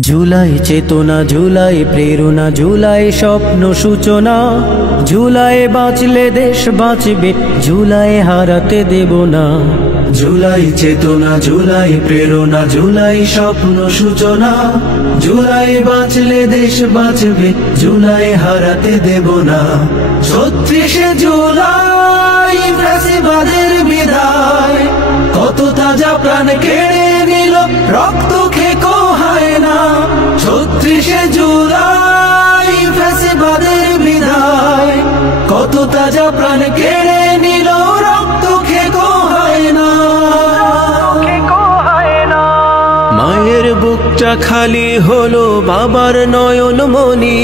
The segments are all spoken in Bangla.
জুলাই চেতনা, জুলাই প্রেরণা, জুলাই স্বপ্ন সূচনা। জুলাই বাঁচলে দেশ বাঁচবে, জুলাই হারাতে দেব না। জুলাই চেতনা, জুলাই প্রেরণা, জুলাই স্বপ্ন সূচনা। জুলাই বাঁচলে দেশ বাঁচবে, জুলাই হারাতে দেব না। ৩৬শে জুলাই ফ্যাসিবাদের বিদায়, কত তাজা প্রাণ কেড়ে নিল, রক্ত খেকো হয় না। ৩৬শে জুলাই ফ্যাসিবাদের বিদায়, কত তাজা প্রাণ কেড়ে নিল, রক্ত খেকো হয় না। মায়ের বুকটা খালি হলো, বাবার নয়ন মনি।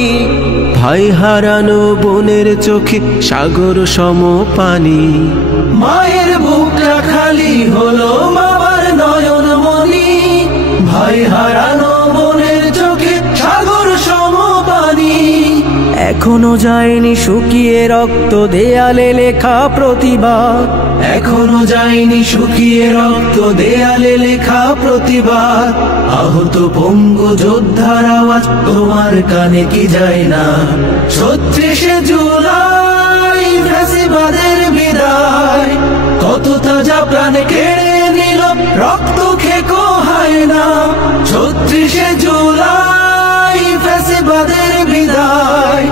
ভাই হারানো বোনের চোখে সাগর সম পানি। মায়ের বুকটা খালি হলো, বাবার নয়ন মনি। ভাই হারানো বোনের চোখে সাগর সম পানি। এখনো যায়নি শুকিয়ে রক্ত, দেয়ালে লেখা প্রতিবাদ। এখনো যায়নি শুকিয়ে রক্ত, দেয়ালে লেখা প্রতিবাদ। আহত পঙ্গু যোদ্ধার আওয়াজ তোমার কানে কি যায় না? ৩৬শে জুলাই ফ্যাসিবাদের বিদায়, কত তাজা প্রাণ কেড়ে নিল, রক্ত খেকো হয় না। ৩৬শে জুলাই ফ্যাসিবাদের বিদায়,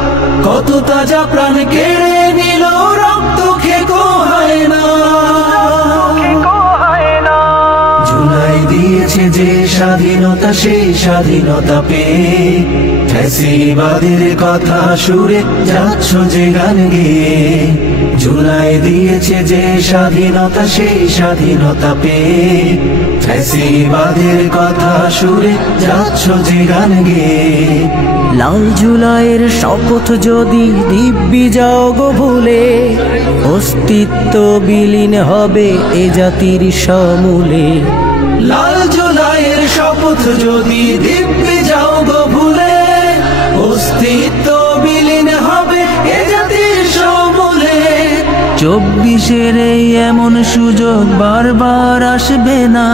কত তাজা প্রাণ কেড়ে নিল, রক্ত খেকো হয় না। জুলাই দিয়েছে যে স্বাধীনতা, সেই স্বাধীনতা পেয়ে ফ্যাসিবাদের কথা সুরে যাচ্ছ যে গান গেয়ে। জুলাই দিয়েছে যে স্বাধীনতা, সেই স্বাধীনতা পেয়ে ফ্যাসিবাদের কথা সুরে যাচ্ছ যে গান গেয়ে। লাল জুলাইয়ের শপথ যদি দিব্যি যাও গো ভুলে, অস্তিত্ব বিলীন হবে এ জাতির সমূলে। লাল জুলাইয়ের শপথ যদি দিব্যি যাও গো ভুলে, অস্তিত্ব বিলীন হবে এ জাতির সমূলে। ২৪শে এই এমন সুযোগ বারবার আসবে না।